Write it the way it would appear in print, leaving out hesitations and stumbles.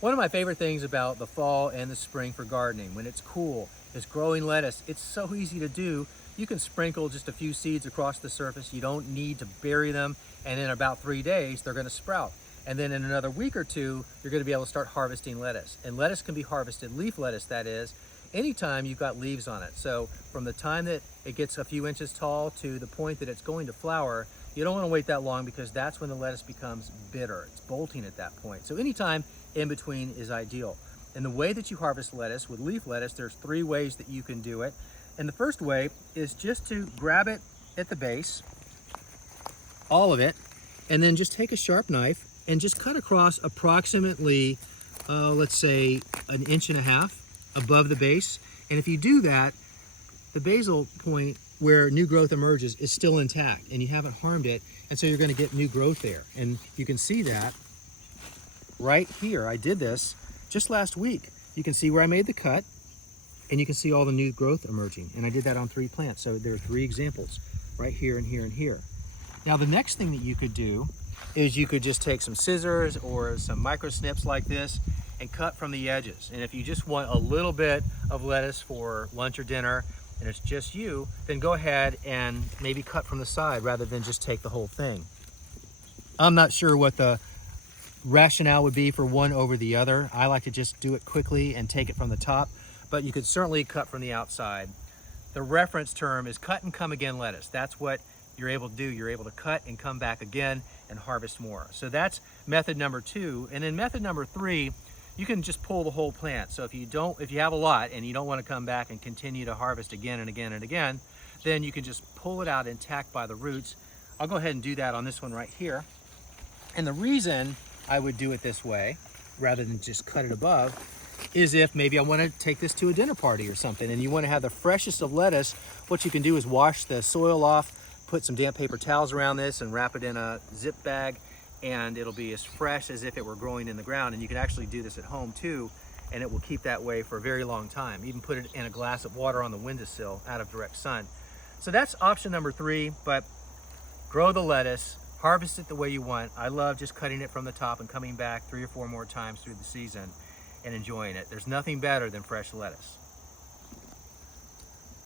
One of my favorite things about the fall and the spring for gardening, when it's cool, is growing lettuce. It's so easy to do. You can sprinkle just a few seeds across the surface. You don't need to bury them, and in about 3 days, they're gonna sprout. And then in another week or two, you're gonna be able to start harvesting lettuce. And lettuce can be harvested, leaf lettuce that is, anytime you've got leaves on it. So from the time that it gets a few inches tall to the point that it's going to flower, you don't wanna wait that long because that's when the lettuce becomes bitter. It's bolting at that point. So anytime in between is ideal. And the way that you harvest lettuce with leaf lettuce, there's 3 ways that you can do it. And the first way is just to grab it at the base, all of it, and then just take a sharp knife and just cut across approximately, let's say 1.5 inches above the base. And if you do that, the basal point where new growth emerges is still intact and you haven't harmed it. And so you're gonna get new growth there. And you can see that right here. I did this just last week. You can see where I made the cut and you can see all the new growth emerging. And I did that on 3 plants. So there are 3 examples right here and here and here. Now the next thing that you could do is you could just take some scissors or some micro snips like this and cut from the edges. And if you just want a little bit of lettuce for lunch or dinner and it's just you, then go ahead and maybe cut from the side rather than just take the whole thing. I'm not sure what the rationale would be for one over the other. I like to just do it quickly and take it from the top, but you could certainly cut from the outside. The reference term is cut and come again lettuce. That's what you're able to do. You're able to cut and come back again and harvest more. So that's method number 2. And then method number 3, you can just pull the whole plant. So if you have a lot and you don't want to come back and continue to harvest again and again and again, then you can just pull it out intact by the roots. I'll go ahead and do that on this one right here. And the reason I would do it this way rather than just cut it above is if maybe I want to take this to a dinner party or something and you want to have the freshest of lettuce. What you can do is wash the soil off, put some damp paper towels around this and wrap it in a zip bag, and it'll be as fresh as if it were growing in the ground. And you can actually do this at home too, and it will keep that way for a very long time. Even put it in a glass of water on the windowsill out of direct sun. So that's option number 3, but grow the lettuce, harvest it the way you want. I love just cutting it from the top and coming back 3 or 4 more times through the season and enjoying it. There's nothing better than fresh lettuce.